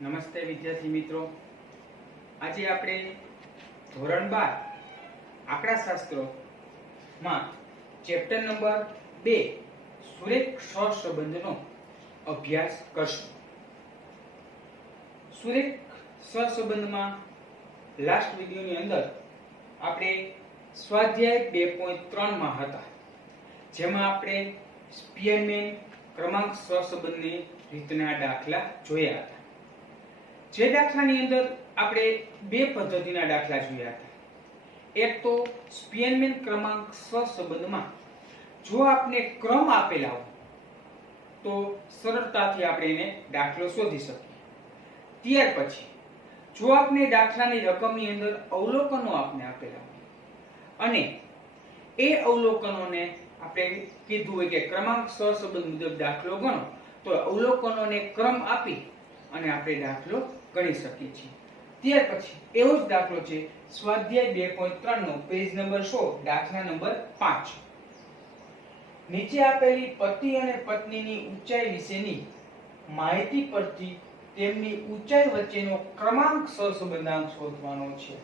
નમસ્તે વિદ્યાર્થી મિત્રો, આજે આપણે ધોરણ 12 આંકડાશાસ્ત્રમાં ચેપ્ટર નંબર 2 સુરેખ સહસંબંધનો અભ્યાસ કરશું. સુરેખ સહસંબંધમાં લાસ્ટ વિડિયોની અંદર આપણે સ્વાધ્યાય 2.3 માં હતા, જેમાં આપણે સ્પીયરમેન ક્રમાંક સહસંબંધની રીતના દાખલા જોયા હતા. જે દાખલાની અંદર આપણે બે પદ્ધતિના દાખલા જોયા હતા. એક તો સ્પીયરમેન ક્રમાંક સહસંબંધમાં જો આપને ક્રમ આપેલા હોય તો સરળતાથી આપણે એને દાખલો શોધી શકીએ. ત્યાર પછી જો આપને દાખલાની રકમની અંદર અવલોકનો આપને આપેલા હોય અને એ અવલોકનોને આપણે કીધું હોય કે ક્રમાંક સહસંબંધ મુજબ દાખલો ગણો, તો અવલોકનોને ક્રમ આપી અને આપણે દાખલો ગણી શકીએ છીએ. ત્યાર પછી એવો જ દાખલો છે સ્વાધ્યાય 2.3 નો પેજ નંબર 100, દાખલા નંબર 5. નીચે આપેલી પતિ અને પત્નીની ઊંચાઈ વિશેની માહિતી પરથી તેમની ઊંચાઈ વચ્ચેનો ક્રમાંક સહસંબંધાંક શોધવાનો છે.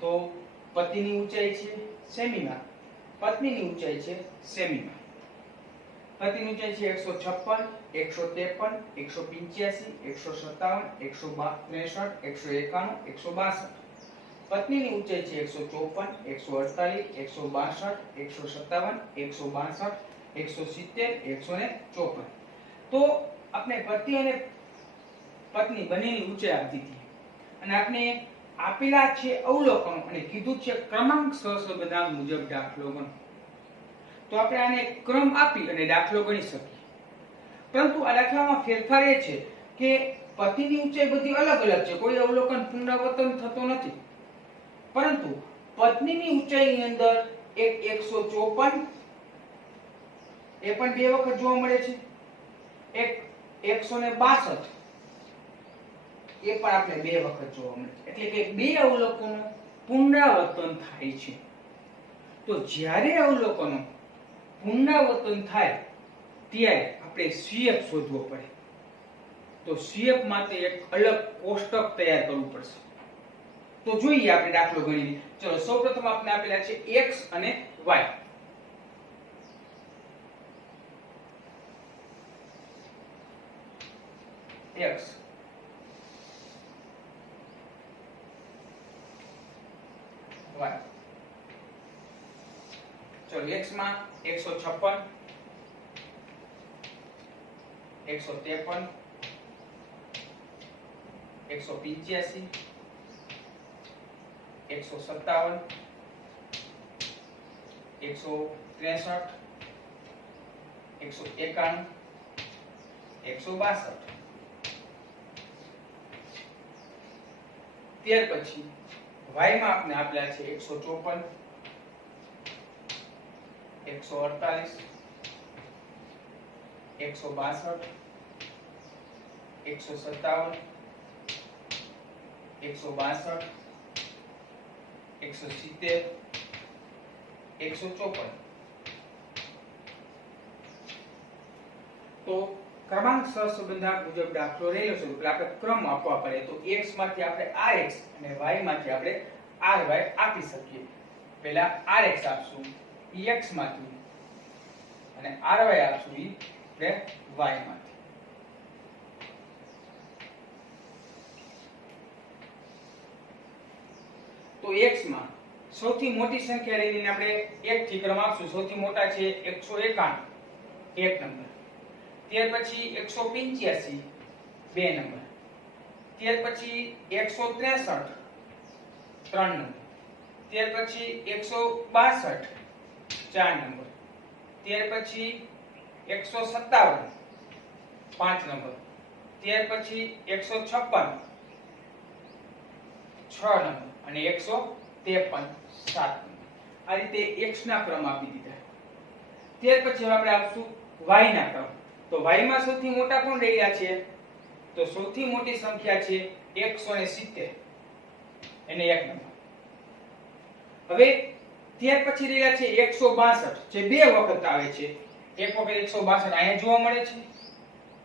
તો પતિની ઊંચાઈ છે સેમીમાં, પત્નીની ઊંચાઈ છે સેમીમાં. પતિની ઊંચાઈ છે 156, 153, 185, 157, 163, 191, 162. પત્નીની ઊંચાઈ છે 154, 148, 162, 157, 162, 170, 154. તો આપણે પતિ અને પત્ની બંનેની ઊંચાઈ આપી દીધી અને આપણે આપેલા છે અવલોકનો અને કીધું છે ક્રમાંક સહસંબંધાંક મુજબ દાખલો ગણો. તો આપણે આને ક્રમ આપી અને દાખલો ગણી શકીએ. પરંતુ આ દાખલામાં ફેરફાર એ છે કે પતિની ઊંચાઈ બધી અલગ અલગ છે, કોઈ અવલોકન પુનરાવર્તન થતો નથી. પરંતુ પત્નીની ઊંચાઈની અંદર એક 154 એ પણ બે વખત જોવા મળે છે, એક 162 એ પણ આપણે બે વખત જોવા મળે છે. એટલે કે બે અવલોકનો પુનરાવર્તન થાય છે. તો જ્યારે અવલોકનો પુનરાવર્તન થાય ત્યારે આપણે CF શોધવો પડે. તો CF માટે એક અલગ કોષ્ટક તૈયાર કરવું પડશે. તો જોઈએ આપણે દાખલો ગણીને. ચલો સૌપ્રથમ આપણે આપેલા છે x અને y. x y. ચલો x માં 156, 153, 185, 157, 163, 191, 162. ત્યાર પછી y માં આપણે આપેલા છે 154, 148, 162, 157, 162, 170, 154. તો ક્રમાંક સહસંબંધાંક મુજબ દાખલો રહેલો છે એટલે આપણે ક્રમ આપવા પડે. તો x માંથી આપણે rx અને y માંથી આપણે ry આપી શકીએ. પહેલા rx આપશું ex માંથી અને ry આપશું y માંથી. તો x માં સૌથી મોટી સંખ્યા લઈને આપણે 1 થી ક્રમ આપશું. સૌથી મોટા છે 191, એક નંબર. ત્યાર પછી 185, બે નંબર. ત્યાર પછી 163, ત્રણ નંબર. ત્યાર પછી 162, ચાર નંબર. ત્યાર પછી 157, પાંચ નંબર. ત્યાર પછી 156, છ નંબર અને 153, સાત નંબર. આ રીતે x ના ક્રમ આપી દીધા. ત્યાર પછી આપણે આપશું y ના ક્રમ. તો y માં સૌથી મોટા કોણ રહ્યા છે? તો સૌથી મોટી સંખ્યા છે 170, એને એક નંબર. હવે ત્યાર પછી રહ્યા છે 162, જે બે વખત આવે છે. એક વખત 162 અહીંયા જોવા મળે છે,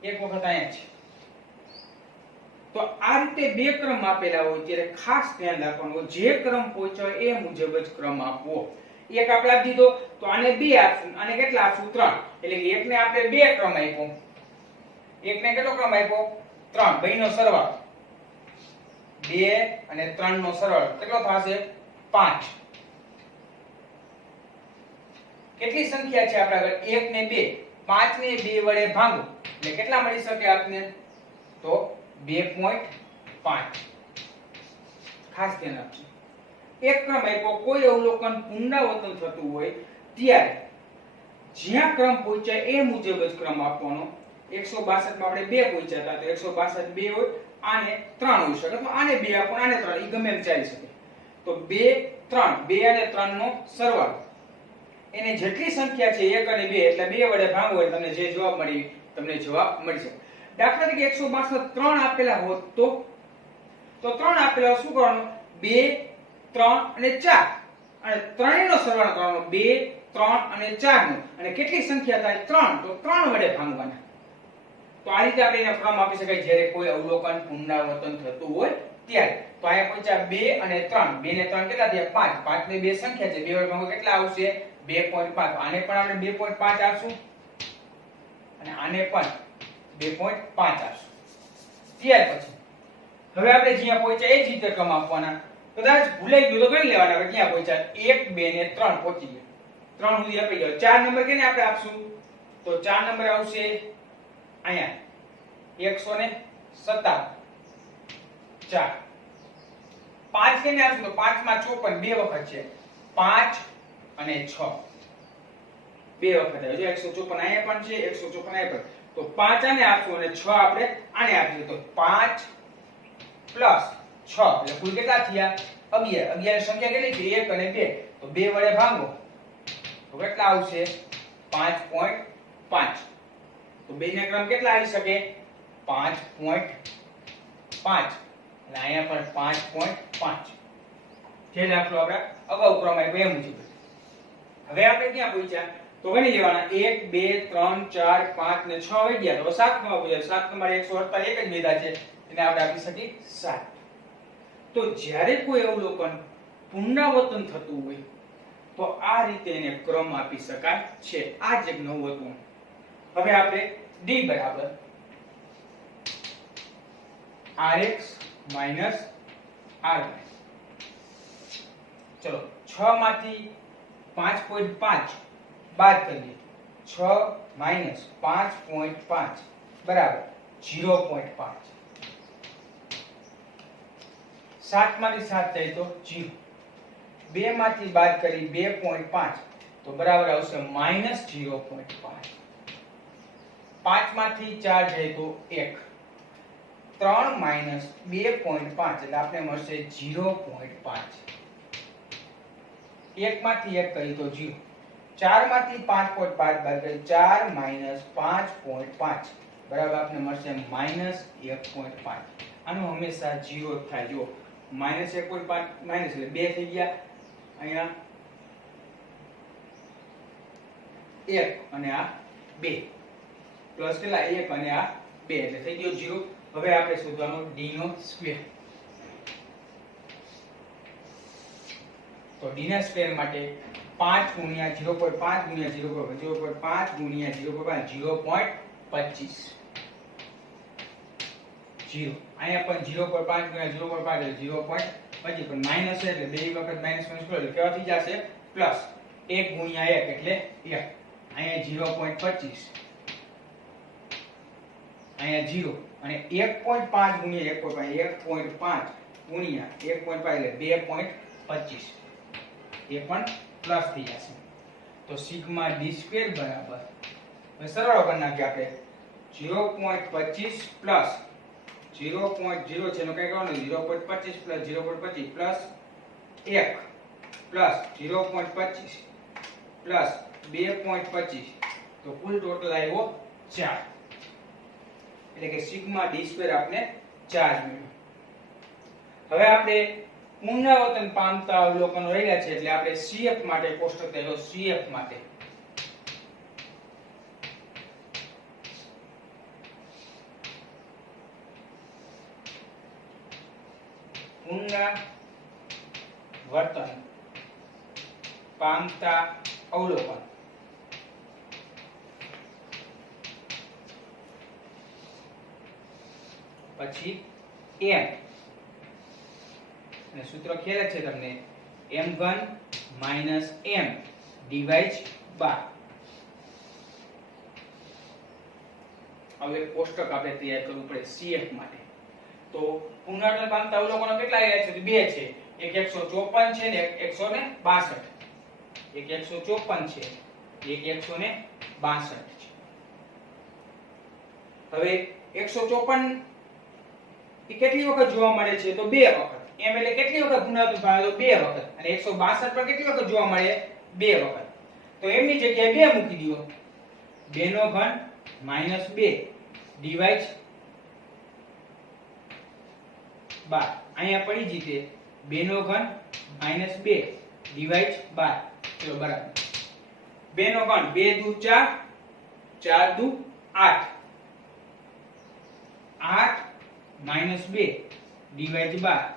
એક વખત અહીંયા છે. તો આ રીતે બે ક્રમ આપેલા હોય ત્યારે ખાસ ધ્યાન રાખવાનું જે ક્રમ પૂછ્યો એ મુજબ જ ક્રમ આપવો. એક આપણે આપી દીધો તો આને 2 આપશું, આને કેટલા આપશું 3, એટલે કે એકને આપણે 2 ક્રમ આપ્યો, એકને કેટલો ક્રમ આપ્યો 3, બેયનો સરવાળો 2 અને 3 નો સરવાળો કેટલો થશે 5. કેટલી સંખ્યા છે આપણા આગળ 1 ને 2, 5 ને 2 વડે ભાગો એટલે કેટલા મળી શકે આપને તો 2.5. ખાસ ધ્યાન આપજો. એક ક્રમ આપ્યો, કોઈ અવલોકન પુનરાવર્તન થતું હોય ત્યારે જ્યાં ક્રમ પૂછ્યા એ મુજબ જ ક્રમ આપવાનો. 162 માં આપણે 2 પૂછ્યા હતા તો 162 2 હોય, આને 3 હોઈ શકે તો આને 2 આપો, આને 3, ઈ ગમે એમ ચાલી શકે. તો 2 3, 2 અને 3 નો સરવાળો એને જેટલી સંખ્યા છે 1 અને 2 એટલે 2 વડે ભાગો એટલે તમને જે જવાબ મળી તમને જવાબ મળશે. દાખલા તરીકે 162 3 આપેલા હોત તો 3 આપેલા શું કરવાનું 2 3 અને 4 અને ત્રણેયનો સરવાળો કરવાનો 2 3 અને 4 નો અને કેટલી સંખ્યા થાય 3 તો 3 વડે ભાગવાના. તો આ રીતે આપણે એનો ક્રમ આપી શકાય જ્યારે કોઈ અવલોકન પુનરાવર્તન થતું હોય ત્યારે. તો અહીંયા પૂછ્યા 2 અને 3, 2 ને 3 કેટલા થયા 5, 5 ને 2 સંખ્યા છે 2 વડે ભાગો કેટલા આવશે 2.5. આને પણ આપણે 2.5 આપશું અને આને પણ 2.5 આપશું. ત્યાર પછી હવે આપણે જ્યાં પહોંચ્યા એ જ રીતે ક્રમ આપવાના. કદાચ ભૂલાઈ ગયું તો ગણી લેવાના. આપણે ક્યાં પહોંચ્યા 1 2 ને 3 પહોંચી ગયા, 3 સુધી આપી ગયો. 4 નંબર કેને આપણે આપશું તો 4 નંબર આવશે અહીંયા 157. 4 5 કેને આપશું તો 5 માં 54 બે વખત છે 5 અને 6 બે વખત આવે જો 154 અહીંયા પણ છે 154 અહીંયા પણ. તો 5 આને આપશું અને 6 આપણે આને આપીશું તો 5 પ્લસ 6 એટલે કુલ કેટલા થયા 11. 11 ની સંખ્યા કેટલી છે 1 અને 2 તો 2 વડે ભાગો તો કેટલા આવશે 5.5. તો બેયના ક્રમ કેટલા આવી શકે 5.5 અને અહીંયા પણ 5.5. જે દાખલો આપણે અગાઉ ક્રમ આપ્યો એ મુજબ. હવે આપણે ક્યાં પહોંચ્યા તો ગણી લેવાના 1 2 3 4 5 ને 6 આવી ગયા. તો 7 માં પહોંચ્યા. 7 તમારે 148 એક જ ભેદા છે એને આપણે આપી શકીએ 7. તો જ્યારે કોઈ અવલોકન પુનરાવર્તન થતું હોય તો આ રીતે એને ક્રમ આપી શકાય છે. આ જ એક નવું હતું. હવે આપણે d બરાબર rx માઈનસ ry. ચલો 6 માંથી 5.5 બાદ કરીએ. 6 માઈનસ 5.5 બરાબર 0.5. 7 માંથી 7 જાય તો 0. 2 માંથી બાદ કરી 2.5 તો બરાબર આવશે માઈનસ 0.5. 5 માંથી 4 જાય તો 1. 3 માઈનસ 2.5 એટલે આપણે મળશે 0.5. 1 માંથી 1 કરી તો 0. 4 માંથી 5.5 બાદ કરી 4 માઈનસ 5.5 બરાબર આપણે મળશે માઈનસ 1.5. આનો હંમેશા 0 થાય. જો માઈનસ 1.5 માઈનસ એટલે 2 થઈ ગયા. અહીંયા 1 અને આ 2 પ્લસ કેટલા 1 અને આ 2 એટલે થઈ ગયો 0. હવે આપણે શોધવાનો d નો સ્ક્વેર. તો d ના સ્ક્વેર માટે 5 ગુણ્યા 0.5 ગુણ્યા 0.5 ગુણ્યા 0.5 0.25 0. અહીંયા પણ 0.5 ગુણ્યા 0.5 એટલે 0.25 પણ માઈનસ છે એટલે બે વખત માઈનસ માઈનસ કરો એટલે કેવા થઈ જશે પ્લસ. 1 ગુણ્યા 1 એટલે 1. અહીંયા 0.25 અહીંયા 0 અને 1.5 ગુણ્યા 1.5 ગુણ્યા 1.5 એટલે 2.25 એ પણ પ્લસ થઈ જશે. તો સિગ્મા d સ્ક્વેર બરાબર હવે સરવાળો કરી નાખીએ આપણે 0.25 પ્લસ 0.0 છે એનો કઈ કરવાનું 0.25 પ્લસ 0.25 પ્લસ 1 પ્લસ 0.25 પ્લસ 2.25 તો કુલ ટોટલ આવ્યો 4 એટલે કે સિગ્મા d સ્ક્વેર આપણે 4 મળ્યો. હવે આપણે પુનરાવર્તન પામતા અવલોકનો રહ્યા છે એટલે આપણે CF માટે કોષ્ટક તૈયાર CF માટે પુનરાવર્તન પામતા અવલોકન. પછી m અને સૂત્ર ખ્યાલ છે તમને m1 m ડિવાઇડ બાય. હવે કોષ્ટક આપણે તૈયાર કરવું પડે CF માટે. તો પુનરાવર્તન પામતા અવલોકનો કેટલા આવ્યા છે? તો બે છે. એક 154 છે ને એક 162. એક 154 છે એક 162 છે. હવે 154 એ કેટલી વખત જોવા મળે છે? તો બે વખત. એમ એટલે કેટલી વખત પુનરાવર્તન પામે? તો બે વખત. અને 162 પર કેટલી વખત જોવા મળે? બે વખત. તો એમની જગ્યાએ બે મૂકી દો. 2 નો ઘન -2 ડિવાઇડ 12. અહીંયા પડી જીતે 2 નો ઘન -2 ડિવાઇડ 12. ચલો બરાબર. 2 નો ઘન 2 દુ 4 4 દુ 8 8 -2 ડિવાઇડ 12.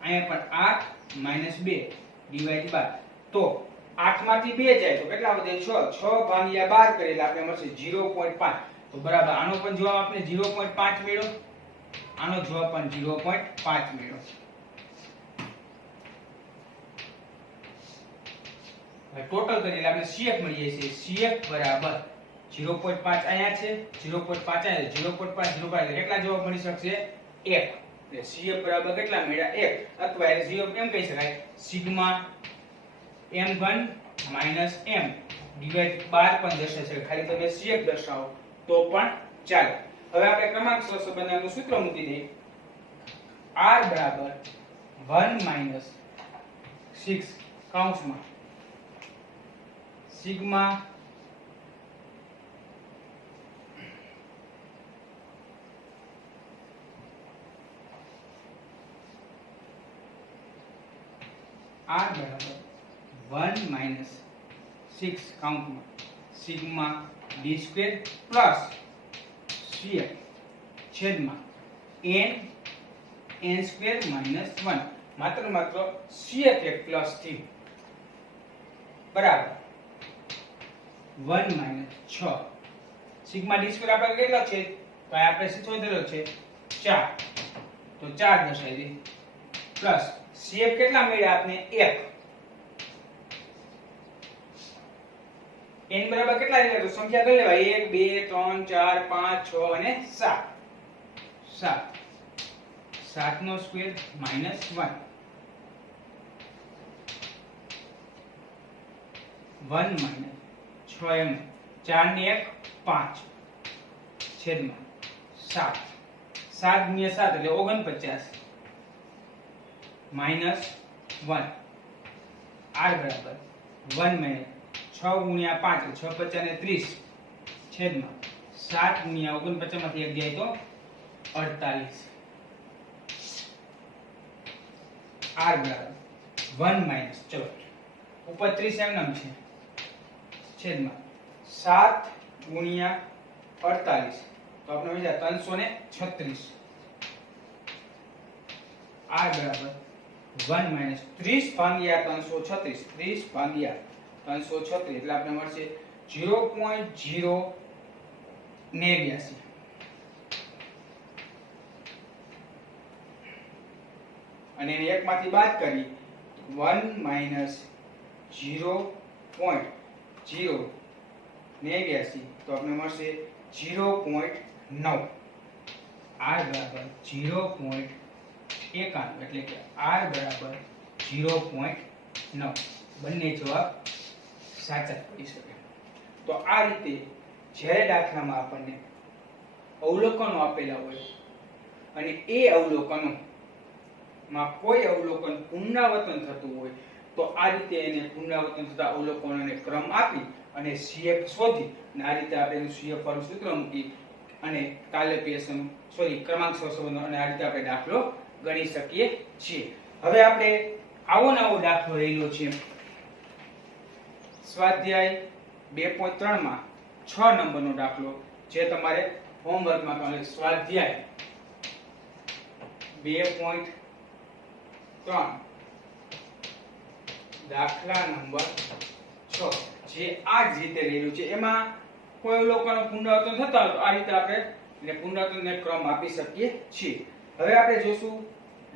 અહીંયા પણ 8 -2 ડિવાઇડ 12. તો 8 માંથી 2 જાય તો કેટલા વધે? 6 6 ભાગ્યા 12 કરે એટલે આપણે મળશે 0.5. તો બરાબર આનો પણ જવાબ આપણે 0.5 મેળવ્યો. આનો જવાબ પણ 0.5 મેળવ્યો. હવે ટોટલ કરીએ એટલે આપણે CF મળી જશે. CF બરાબર 0.5 અહીંયા છે, 0.5 અહીંયા છે, 0.5 0.5 એટલે કેટલા જવાબ મળી શકશે? 1. એટલે CF બરાબર કેટલા મળ્યા? 1. અથવા એટલે CF એમ કહી શકાય સિગ્મા m1 m ડિવાઇડ 12 પણ દર્શાવશે. ખાલી તમે CF દર્શાવો તો પણ ચાલે. હવે આપણે ક્રમાંક સહસંબંધનું સૂત્ર મૂકી દઈએ. r બરાબર 1 6 કૌંસમાં સિગ્મા r બરાબર 1 6 કાઉન્ટમાં sigma d square plus CF છેદમાં n સ્ક્વેર -1 માત્ર CF એક પ્લસ થી બરાબર 1 6 સિગ્મા d સ્ક્વેર આપણે કેટલો છે? તો આપણે શોધેલો છે 4. તો 4 દર્શાવી દે પ્લસ CF કેટલા મળ્યા આપને? 1. n બરાબર કેટલા છે? તો સંખ્યા કરી લેવાય 1 2 3 4 5 6 અને 7. 7 નો સ્ક્વેર -1 1 6 m 4 ને 1 5 છેદમાં 7 7 ગુણ્યા 7 એટલે 49 -1 r બરાબર 1 6 ગુણ્યા 5 6 50 ને 30 છેદમાં 7 ગુણ્યા 49 માંથી 1 જાય તો 48 r બરાબર 1 ચલો ઉપર 30 એમ નામ છે છેદમાં 7 ગુણ્યા 48 તો આપણે મળી જાય 336 r બરાબર 1 30 ભાગ્યા 336 30 ભાગ્યા 336 એટલે આપણે મળશે 0.089 અને એને એકમાંથી બાદ કરી 1 0.089 તો આપણે મળશે 0.9 r બરાબર 0.91 એટલે કે r બરાબર 0.9 બંને જવાબ સાચા પડી શકે. તો આ રીતે જ્યારે દાખલામાં આપણને અવલોકનો આપેલા હોય અને એ અવલોકનો માં કોઈ અવલોકન પુનરાવર્તન થતું હોય તો આ રીતે એને પુનરાવર્તન થતા અવલોકનોને ક્રમ આપી અને CF શોધી અને આ રીતે આપણે એનું CF વાળું સૂત્ર મૂકી અને ક્રમાંક સહસંબંધો અને આ રીતે આપણે દાખલો ગણી શકીએ છીએ. હવે આપણે આવો નવો દાખલો રહેલો છે સ્વાધ્યાય 2.3 માં 6 નંબરનો દાખલો જે તમારે હોમવર્કમાં કરવાનો. સ્વાધ્યાય 2.3 3 દાખલા નંબર 6 જે આ જ રીતે લીધું છે એમાં કોઈ લોકોનો પુનરાવર્તન થતા હોય તો આ રીતે આપણે એને પુનરાવર્તનને ક્રમ આપી શકીએ છીએ. હવે આપણે જોશું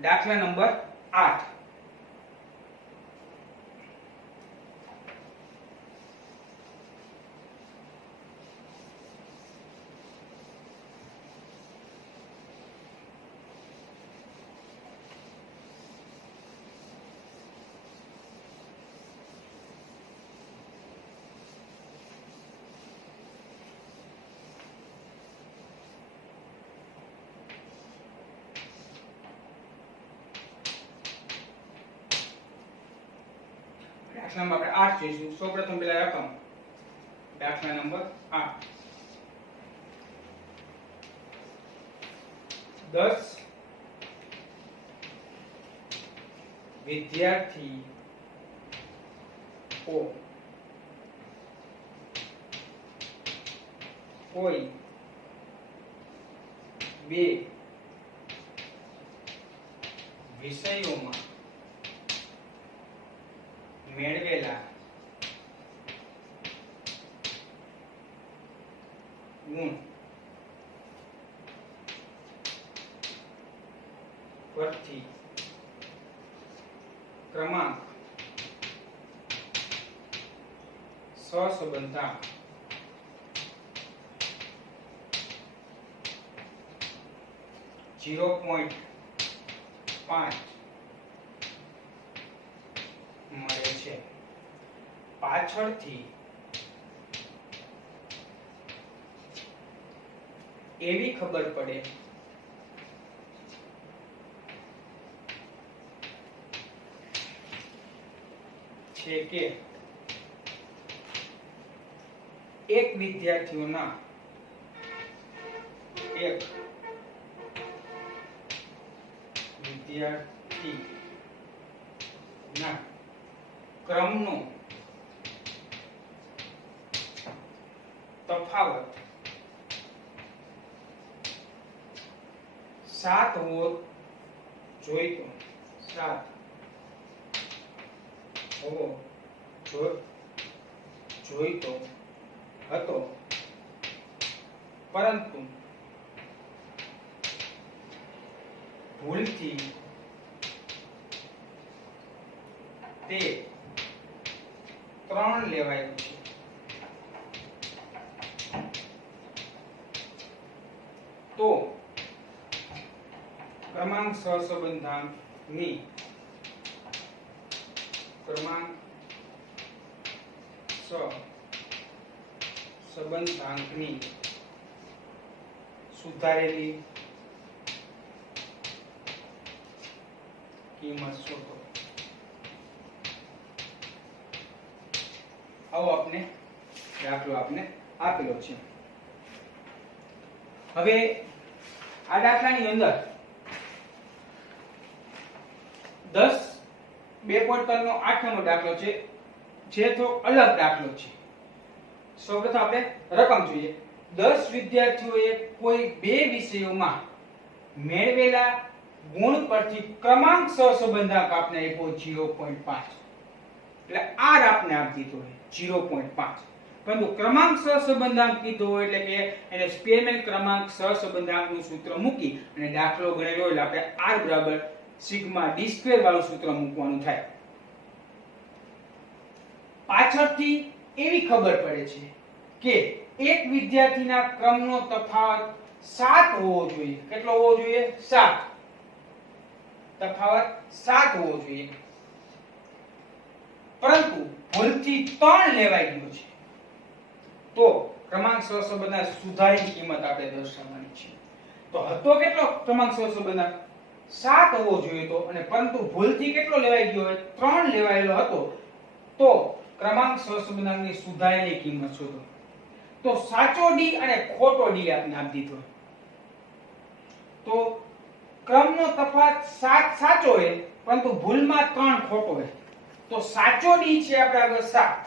દાખલા નંબર 8. દાખલા નંબર આપણે 8 જોઈશું. સૌપ્રથમ પેલા રકમ દાખલા નંબર 8 10 વિદ્યાર્થીઓ કોઈ બે વિષયોમાં મેળવેલા ગુણ પરથી ક્રમાંક સહસંબંધાંક .5 મળે છે. પાછળથી એવી ખબર પડે છે કે એક વિદ્યાર્થીના ક્રમનો તફાવત 7 હોવો જોઈતો હતો, પરંતુ ભૂલથી તે 3 લેવાયું છે. તો ક્રમાંક સહસંબંધાંકની સુધારેલી કિંમત શોધો. આવો આપણે દાખલો આપને આપેલો છે. હવે આ દાખલાની અંદર 10 2.3 નો 8મો દાખલો છે જે થોડો અલગ દાખલો છે. સૌપ્રથમ આપણે રકમ જોઈએ. 10 વિદ્યાર્થીઓએ કોઈ બે વિષયોમાં મેળવેલા ગુણ પરથી ક્રમાંક સહસંબંધાંક આપને આપ્યો 0.5. એટલે આર આપને આપ દીધો હોય 0.5, પરંતુ ક્રમાંક સહસંબંધાંક કીધો હોય એટલે કે એને સ્પીયરમેન ક્રમાંક સહસંબંધાંકનું સૂત્ર મૂકી અને દાખલો ગણેલો એટલે આપણે r બરાબર સિગ્મા d² વાળું સૂત્ર મૂકવાનું થાય. પાછળથી એવી ખબર પડે છે કે એક વિદ્યાર્થીના ક્રમનો તફાવત 7 હોવો જોઈએ. કેટલો હોવો જોઈએ? 7. તફાવત 7 હોવો જોઈએ, પરંતુ ભૂલથી 3 લેવાઈ ગયો છે. તો ક્રમાંક સહસંબંધના સુધારેલી કિંમત આપણે દર્શાવવાની છે. તો હતો કેટલો ક્રમાંક સહસંબંધના? 7 હોવો જોઈએ તો, અને પરંતુ ભૂલથી કેટલો લેવાઈ ગયો હોય? 3 લેવાયેલો હતો. તો ક્રમાંક સહસંબંધની સુધારેલી કિંમત શોધો. તો સાચો ડી અને ખોટો ડી આપણે આપી દીધો. તો ક્રમનો તફાવત 7 સાચો હોય, પરંતુ ભૂલમાં 3 ખોટો હોય. તો સાચો ડી છે આપણે આગળ 7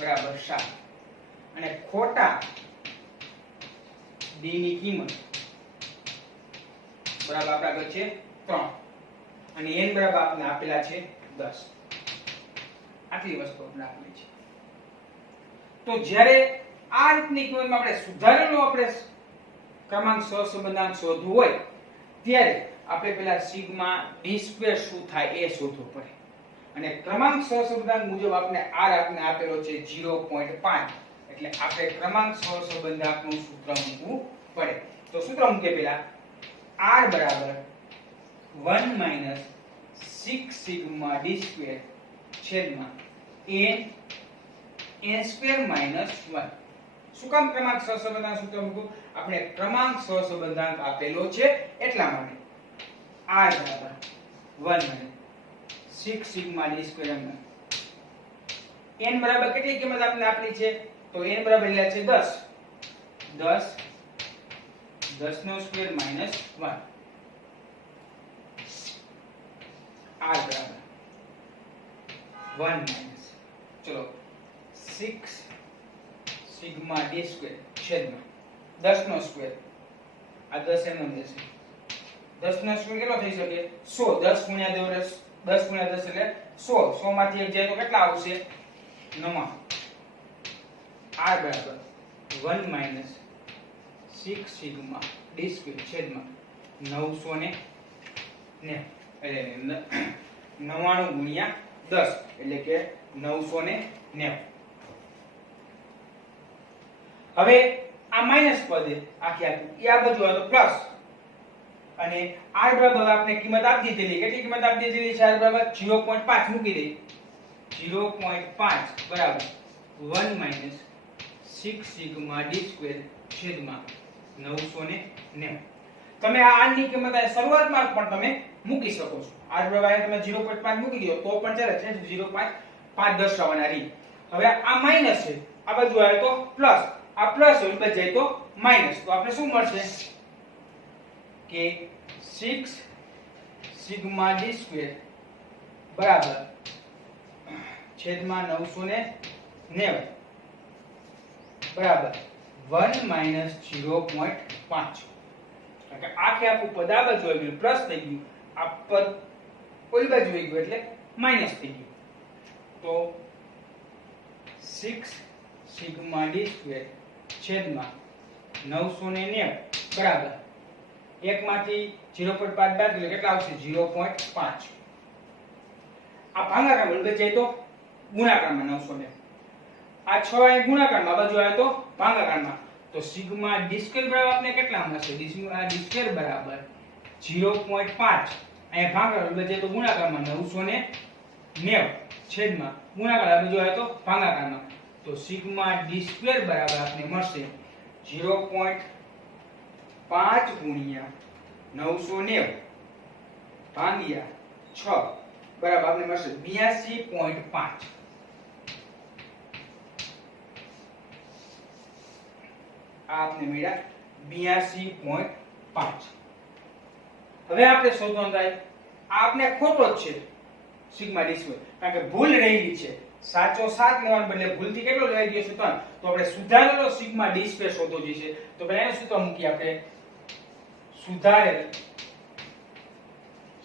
બરાબર 7, અને ખોટા ડી ની કિંમત બરાબર આપણા આગળ છે 3 અને n બરાબર આપણે આપેલા છે 10. આટલી વસ્તુ આપણે આપેલી છે. તો જ્યારે આ રીતની કિંમતમાં આપણે સુધારેલો આપણે ક્રમાંક સહસંબંધાંક શોધવો હોય ત્યારે આપણે પહેલા સિગ્મા ડી સ્ક્વેર શું થાય એ શોધવું પડે અને ક્રમાંક સહસંબંધાંક મુજબ આપણે r આપને આપેલો છે 0.5 એટલે આપણે ક્રમાંક સહસંબંધાંકનું સૂત્ર મૂકવું પડે. તો સૂત્ર મૂકીએ પહેલા r બરાબર 1 - 6 સિગ્મા ડી સ્ક્વેર છેદમાં n સ્ક્વેર માઈનસ 1. શું કામ ક્રમાંક સહસંબંધાંક સૂત્ર મૂકવું? આપણે ક્રમાંક સહસંબંધાંક આપેલો છે એટલા માટે r બરાબર 1 - 6 સિગ્મા ડી સ્ક્વેર n બરાબર કેટલી કિંમત આપણે આપેલી છે? તો n બરાબર એટલે છે 10. 10 નો સ્ક્વેર માઈનસ 1. r બરાબર 1 માઈનસ ચલો 6 સિગ્મા ડી સ્ક્વેર છેદમાં 10 નો સ્ક્વેર આ 10 એનો દેશે 10 નો સ્ક્વેર કેટલો થઈ શકે? 100. 10 ગુણ્યા 10 ગુણ્યા 10 એટલે 100. 100 માંથી 1 જાય તો કેટલા આવશે? 9. r બરાબર 1 માઈનસ 6 સિગ્મા ડી સ્ક્વેર છેદમાં 990 એટલે 99 ગુણ્યા 10 એટલે કે 990. હવે આ માઈનસ પદ આખી આ બાજુ આવે તો પ્લસ અને r બરાબર આપણે કિંમત આપી દીધેલી. કેટલી કિંમત આપી દીધેલી છે? r બરાબર 0.5 મૂકી દે. 0.5 બરાબર 1 - 6 સિગ્મા ડી સ્ક્વેર છેદમાં 990. તમે આ r ની કિંમત આ શરૂઆતમાં પણ તમે મૂકી શકો છો. r બરાબર તમે 0.5 મૂકી દો તો પણ ચાલે છે. 0.5 દર્શાવવાના રહી. હવે આ માઈનસ છે, આ બાજુ આવે તો પ્લસ, આ પ્લસ હોય એટલે જાય તો માઈનસ. તો આપણે શું મળશે કે 6 સિગ્મા ડી સ્ક્વેર બરાબર છેદમાં 990 બરાબર 1 - 0.5. એટલે આખે આખું પદ આ બાજુ આવી ગયું પ્લસ થઈ ગયું, આ પદ ઓલી બાજુ આવી ગયું એટલે માઈનસ થઈ ગયું. તો 6 સિગ્મા ડી સ્ક્વેર છેદમાં 990 બરાબર એકમાંથી 0.5 બાદ એટલે કેટલા આવશે? 0.5. આ ભાગાકારમાં એટલે જાય તો ગુણાકારમાં 990. આ 6 અહીં ગુણાકારમાં બાજુ આવે તો ભાગાકારમાં. તો સિગ્મા ડી સ્ક્વેર બરાબર આપણે કેટલા મળશે? સિગ્મા ડી સ્ક્વેર બરાબર 0.5 અહીં ભાગાકાર એટલે જાય તો ગુણાકારમાં 990 છેદમાં ગુણાકાર બાજુ આવે તો ભાગાકારમાં. તો સિગ્મા ડી સ્ક્વેર બરાબર આપણે મળશે 0.5 ગુણ્યા 990 ભાગ્યા 6 બરાબર આપણે મળશે 82.5. આ આપણે મળ્યા 82.5. હવે આપણે શોધવાનું થાય આ આપણે ખોટો જ છે સિગ્મા ડી સ્ક્વેર, કારણ કે ભૂલ રહેલી છે. સાચો 7 લેવાને બદલે ભૂલથી કેટલો લેવાઈ ગયો છે 3. તો આપણે સુધારેલો સિગ્મા ડી સ્ક્વેર શોધવો જોઈએ. તો પહેલા એનું સૂત્ર મૂકી આપણે સુધારેલ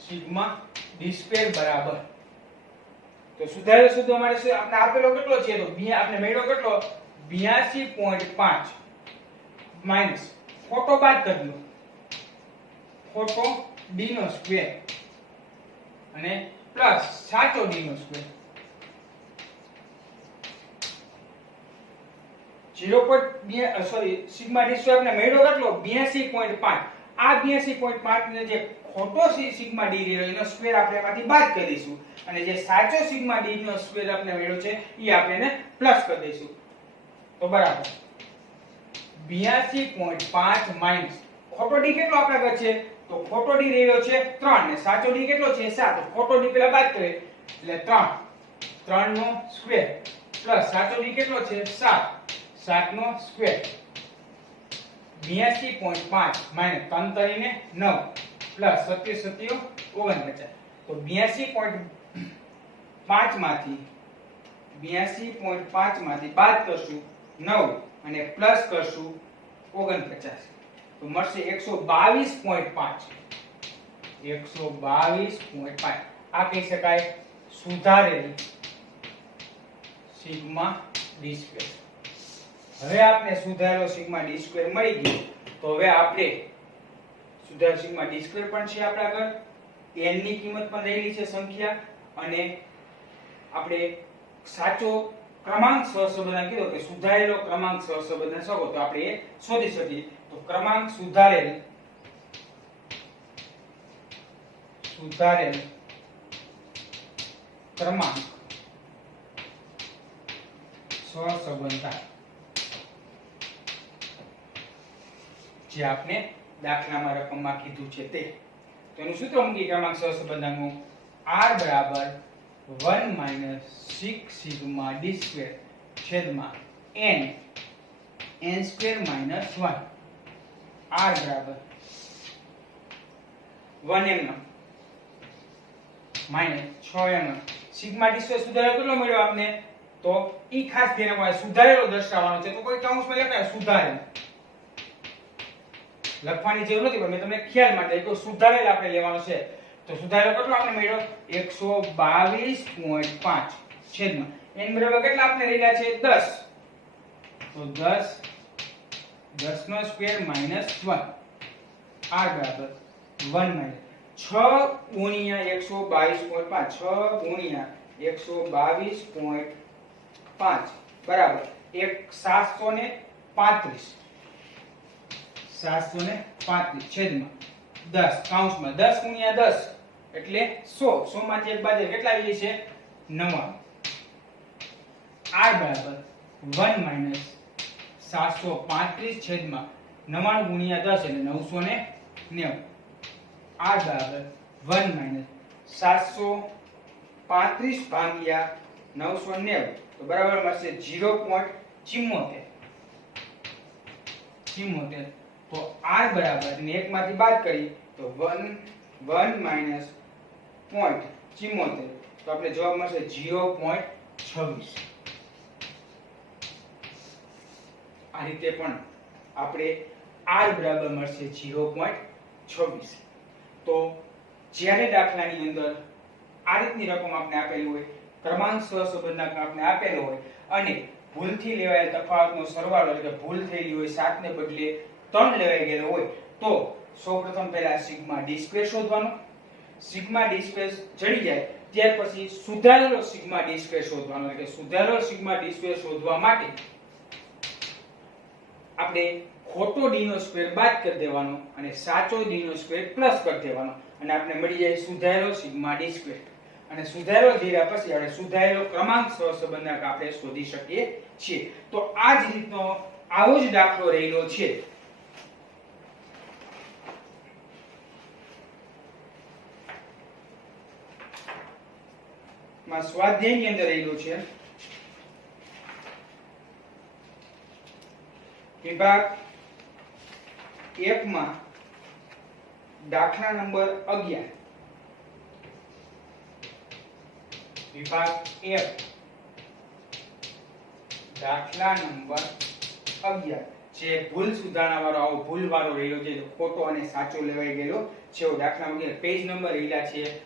સિગ્મા ડી સ્ક્વેર બરાબર. તો સુધારેલ સૂત્ર અમારે છે આપણે આપેલો કેટલો છે? તો આપણે મેળવ્યો કેટલો? 82.5 માઈનસ ખોટો બાદ કરી લો, ખોટો ડી નો સ્ક્વેર અને પ્લસ સાચો ડી નો square. 0.2 sorry sigma D square આપણે મેળવ્યો કેટલો? 82.5. આ 82.5 ને જે ખોટો સિગ્મા ડી રહ્યો એનો સ્ક્વેર આપણે એમાંથી બાદ કરી દઈશું અને જે સાચો સિગ્મા ડી નો સ્ક્વેર આપણે મેળવ્યો છે એ આપણે એને પ્લસ કરી દઈશું. તો બરાબર 82.5 માઈનસ ખોટો ડી કેટલો આપણા આગળ છે? તો ખોટો ડી રહ્યો છે 3 ને સાચો ડી કેટલો છે? 7. તો ખોટો ડી પહેલા બાદ કરીએ એટલે 3 નો સ્ક્વેર પ્લસ સાચો ડી કેટલો છે? 7. 7 નો સ્ક્વેર 82.5 માઈનસ 3 તરીને 9 પ્લસ 27 49. તો 82.5 માંથી 82.5 માંથી બાદ કરશું 9 અને પ્લસ કરશું 49. તો મળશે 122.5. 122.5 આ કહી શકાય સુધારેલી સિગ્મા ડી સ્ક્વેર. હવે આપણે સુધારેલો સિગ્મા ડી સ્ક્વેર મળી ગયો, તો હવે આપણે સુધારેલ સિગ્મા ડી સ્ક્વેર પણ છે આપણા આગળ, n ની કિંમત પણ રહેલી છે સંખ્યા, અને આપણે સાચો ક્રમાંક સહસંબંધ કીધો કે સુધારેલો ક્રમાંક સહસંબંધ શકો તો આપણે એ શોધી શકીએ. તો ક્રમાંક સુધારેલ ક્રમાંક સહસંબંધ જે આપણે દાખલામાં રકમમાં કીધું છે તે. તો એનું સૂત્ર મૂકી ક્રમાંક સહસંબંધનું r બરાબર 1 - 6 સિગ્મા d સ્ક્વેર છેદમાં n સ્ક્વેર - 1. r બરાબર 1m - 6m. Sigma D square સુધારેલો કેટલો મળ્યો આપને? તો ઈ ખાસ ધ્યાન રાખવાનું, સુધારેલો દર્શાવવાનો છે તો કોઈ કૌંસમાં લખાય સુધારેલ લખવાની જરૂર નથી, પણ મેં તમને ખ્યાલ માટે તો સુધારેલ આપણે લેવાનો છે. તો સુધારેલો કેટલો આપણે મળ્યો? 122.5 છેદમાં n બરાબર કેટલા આપણે રહેલા છે? 10. તો 10 નો સ્ક્વેર - 1. r બરાબર 1 - 6 ગુણ્યા 122.5 6 ગુણ્યા 122.5 બરાબર 735 છેદમાં 10 કૌંસમાં 10 ગુણ્યા 10 એટલે 100. 100 માંથી એક બાદ કેટલા આવી છે? 99. r બરાબર 1 - 735 છેદમાં 99 ગુણ્યા 10 એટલે 990. r બરાબર 1 - 735 ભાગ્યા 990 તો બરાબર મળશે 0.74. તો r બરાબર ને એક માંથી બાદ કરી તો 1 - 0.74 તો આપણે જવાબ મળશે 0.26. આ રીતે પણ આપણે r બરાબર મળશે 0.26. તો જ્યારે દાખલાની અંદર આ રીતની રકમ આપણે આપેલી હોય, ક્રમાંક સહસંબંધક આપણે આપેલો હોય અને ભૂલથી લેવાયેલ તફાવતનો સરવાળો એટલે કે ભૂલ થયેલી હોય 7 ને બદલે 3 લેવાઈ ગયેલો હોય તો સૌપ્રથમ પહેલા સિગ્મા ડી સ્ક્વેર શોધવાનો. સિગ્મા ડી સ્ક્વેર જડી જાય ત્યાર પછી સુધારેલો સિગ્મા ડી સ્ક્વેર શોધવાનો. એટલે કે સુધારેલો સિગ્મા ડી સ્ક્વેર શોધવા માટે આપણે ખોટો ડી નો સ્ક્વેર બાદ કરી દેવાનો અને સાચો ડી નો સ્ક્વેર પ્લસ કરી દેવાનો અને આપણે મળી જાય સુધારેલો સિગ્મા ડી સ્ક્વેર. અને સુધારેલો ધીરા પછી આપણે સુધારેલો ક્રમાંક સહસંબંધક આપણે શોધી શકીએ છીએ. તો આ જ રીતનો આવો જ દાખલો રહેલો છે. માં સ્વાધ્યાયની અંદર રહેલો છે વિભાગ 1 માં દાખલા નંબર 11. વિભાગ 1 દાખલા નંબર 11 જે ભૂલ સુધારણા વાળો આવો ભૂલ વાળો રહેલો છે, ખોટો અને સાચો લેવાઈ ગયેલો છે. દાખલા 11 પેજ નંબર રહેલા છે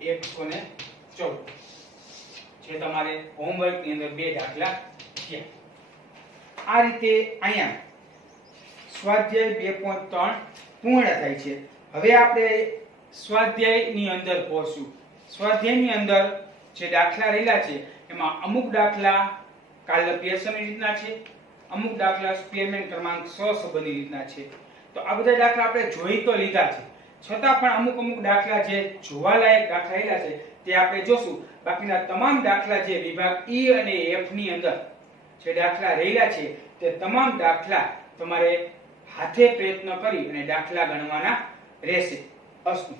114. જે તમારે હોમવર્ક ની અંદર બે દાખલા છે. આ રીતે અહીંયા સ્વાધ્યાય 2.3 પૂર્ણ થાય છે. હવે આપણે સ્વાધ્યાયની અંદર પહોંચશું. સ્વાધ્યાયની અંદર જે દાખલા રહેલા છે એમાં અમુક દાખલા કાર્લ પિયર્સનની રીતના છે, અમુક દાખલા સ્પીયરમેન ક્રમાંક સહસંબંધી રીતના છે. તો આ બધા દાખલા આપણે જોઈ તો લીધા છે, છતાં પણ અમુક દાખલા જે જોવાલાયક દાખલા રહેલા છે તે આપણે જોશું. બાકીના તમામ દાખલા જે વિભાગ E અને F ની અંદર જે દાખલા રહેલા છે તે તમામ દાખલા તમારે હાથે પ્રયત્ન કરી અને દાખલા ગણવાના રહેશે. અસ્તુ.